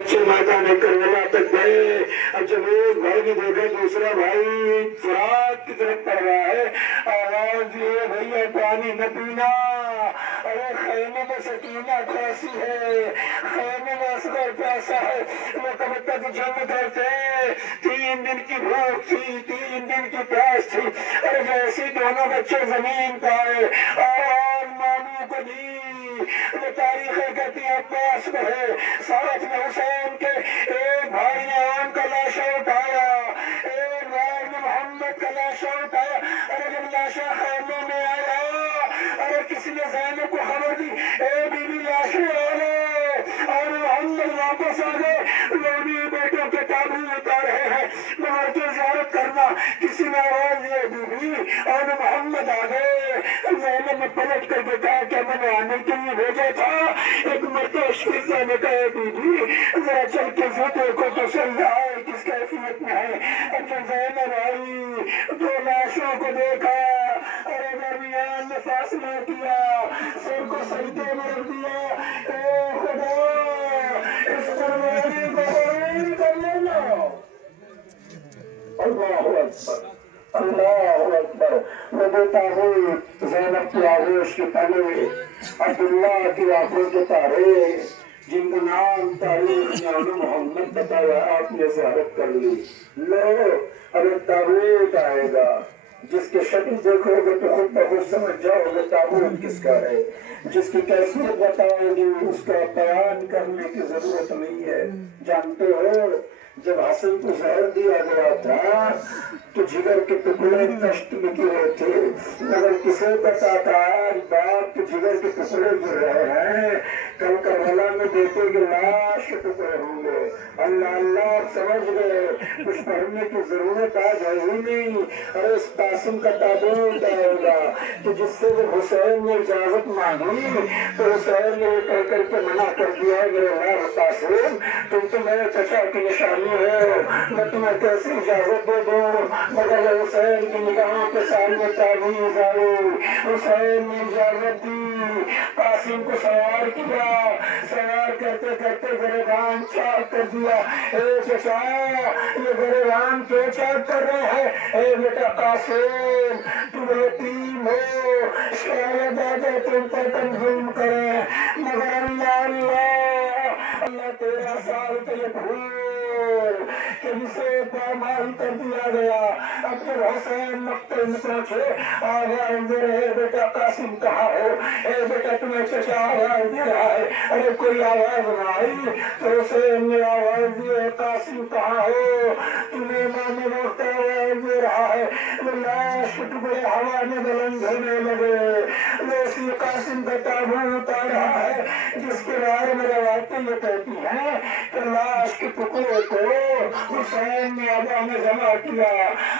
میدان کربلا تک گئے. اب جب ایک بھائی نے دیکھا دوسرا بھائی فرات کی طرف پڑ رہا ہے, آواز یہ بھیا پانی نہ پینا, ارے خیمے میں سکینہ کھانسی ہے, خیمے میں اصغر پیاسا ہے, وہ کب تک جنگ کرتے, 3 دن کی بھوک تھی, 3 دن کی پیاس تھی. اور جیسے دونوں بچے زمین پہ آئے, آواز ماموں کو دی. وہ تاریخیں کہتی ہیں عباس کو ہے, ساتھ میں حسین کے ایک بھائی نے آم کا لاشا اٹھایا, ایک بھائی نے محمد کا لاشا اٹھایا. ارے جب لاشا خیمے میں آیا, ارے کسی نے زینب کو خبر دی, اے بی بی لاشے آ گئے, اور محمد واپس آ گئے, وہ بھی بیٹوں کے تابوت اتار رہے ہیں, مگر کی زیارت کرنا. کسی نے آواز دی بی بی اور محمد آ گئے. زینب نے پلٹ کر کے کہا کہ میں نے آنے کے لیے بھیجا تھا. ایک مرتبہ شریفہ نے کہا بی بی ذرا چل کے وہ دیکھو تو صحیح آئے کس کیفیت میں ہے. اب جب زینب آئی 2 لاشوں کو دیکھا, ارے درمیان میں فاصلہ کیا, سر کو سجدے میں رکھ دیا, اے خدا اس قربانی کو قبول کر لینا. اللہ اکبر, اللہ اکبر. وہ دیتا ہوں زینب کی آغوش کے تلے, عبداللہ کی آنکھوں کے تارے, جن کا نام تاریخ نے انہوں محمد بتایا, آپ نے زیارت کر لی. لو ارے تابوت آئے گا, جس کے شکل دیکھو گے تو خود بخود سمجھ جاؤ گے تابوت کس کا ہے. جس کی کیفیت بتاؤ گے اس کا بیان کرنے کی ضرورت نہیں ہے. جانتے ہو جب حسن کو زہر دیا گیا تھا تو جگر کے ٹکڑے کشت میں گرے تھے, مگر کسے پتا تھا آج باپ کے جگر کے ٹکڑے گر رہے ہیں, کل کربلا میں بیٹے کے لاش کے ٹکڑے ہوں گے. اللہ اللہ سمجھ گئے, کچھ پڑھنے کی ضرورت آ جائے ہی نہیں. ارے اس قاسم کا تابوت آئے گا کہ جس سے جب حسین نے اجازت مانگی تو حسین نے کہہ کر کے منع کر دیا, میرے اللہ قاسم تم تو میرے چچا کی نشانی ہو, میں تمہیں کیسی اجازت دے دوں. مگر حسین کی نگاہوں کے سامنے تعویذ آئی, حسین نے اجازت دی, قاسم کو سوار کیا, سوار کرتے کرتے گریبان چاک کر دیا. اے چچا یہ گریبان کیوں چاک کر رہے ہیں؟ اے بیٹا قاسم تم یتیم ہو, شاید آگے تم پر ظلم کریں, مگر اللہ اللہ اللہ 13 سال کے یہ بھول کہ جسے پامال کر دیا گیا. اب جب حسین مقتل میں پہنچے, آواز دے رہے بیٹا قاسم کہاں ہو, اے بیٹا تمہیں چچا آواز دے رہا ہے. ارے کوئی آواز نہ آئی تو حسین نے آواز دی, قاسم کہاں ہو, تمہیں امام وقت آواز دے رہا ہے. وہ لاش ٹکڑے ہوا میں بلند ہونے لگے. وہ اسی قاسم کا تابوت آ رہا ہے جس کے بارے میں روایتیں یہ کہتی ہیں کہ لاش کے ٹکڑے کو حسین نے ہوا میں جمع کیا,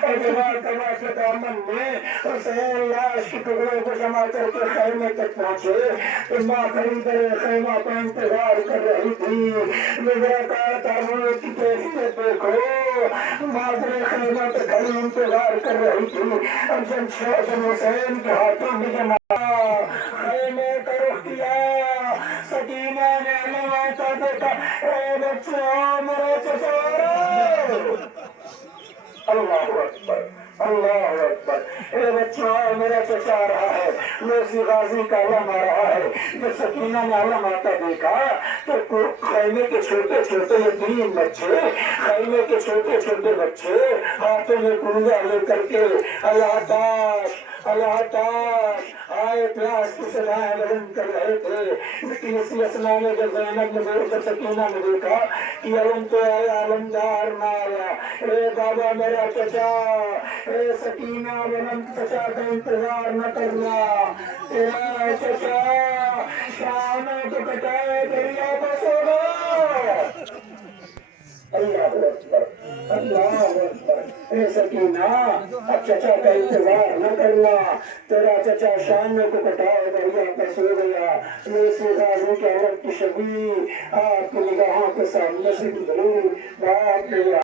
اور جمع کرنے کے دامن میں حسین لاش کے ٹکڑے کو جمع کر کے خیمے تک پہنچے تو ماں خریدر خیمہ کا انتظار کر رہی تھی. میرا کہا تابوت کی کیفیت دیکھو, مادر خیمہ پہ کھڑی انتظار کر رہی تھی. اب جب حسین کے ہاتھوں میں جمع خیمے کا رخ کیا, سکینہ نے علامات دیکھا, اے بچوں میرے چچا. اللہ اکبر, اللہ اکبر. اے بچوں میرا چچا رہا ہے, میسی غازی کا علم آ رہا ہے. جب سکینہ نے علم آتا دیکھا تو خیمے کے چھوٹے چھوٹے یتیم بچے, خیمے کے چھوٹے چھوٹے بچے ہاتھوں میں کنگا لے کر کے اللہ تاش اللہ تاش آئے پیاس کی صدائیں بلند کر رہے تھے. لیکن اسی اسنا میں جب زینب نے دیکھ کر سکینہ نے دیکھا کہ علم تو آیا علمدار نہ آیا. اے بابا میرا چچا, اے سکینہ بلند چچا کا انتظار نہ کرنا, تیرا چچا شانوں کو کٹائے دریا بس ہوگا. اللہ اکبر, اللہ اکبر. اے سکینہ اب چچا کا انتظار نہ کرنا, تیرا چچا شانوں کو کٹائے دریا بس ہو گیا. میسی غازی کے عرب کی شبیہ آپ کی نگاہوں کے سامنے سے گزری. باپ